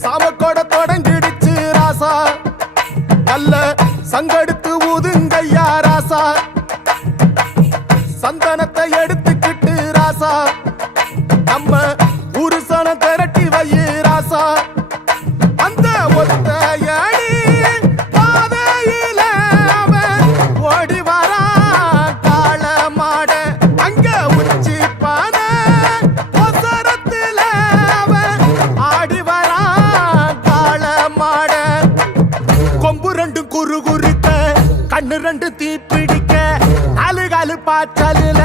சாமக்கோட தொடங்கிடுச்சு ராசா, நல்ல சங்கெடுத்து ஊதுங்கய்யா ராசா, சந்தனத்தை எடுத்துக்கிட்டு ராசா, நம்ம உருசனம் திரட்டி வையு ராசா, அந்த ஒத்தையடி பாதையில அவன் ஓடி வரான் காள மாட, அங்க உச்சி பானை ஒசரத்துல அவன் ஆடி வரான் காள மாட, கொம்பு ரெண்டும் குறு குறுக்க கண்ணு ரெண்டு தீ பிடிக்க, நாலு காலு பாய்ச்சலுல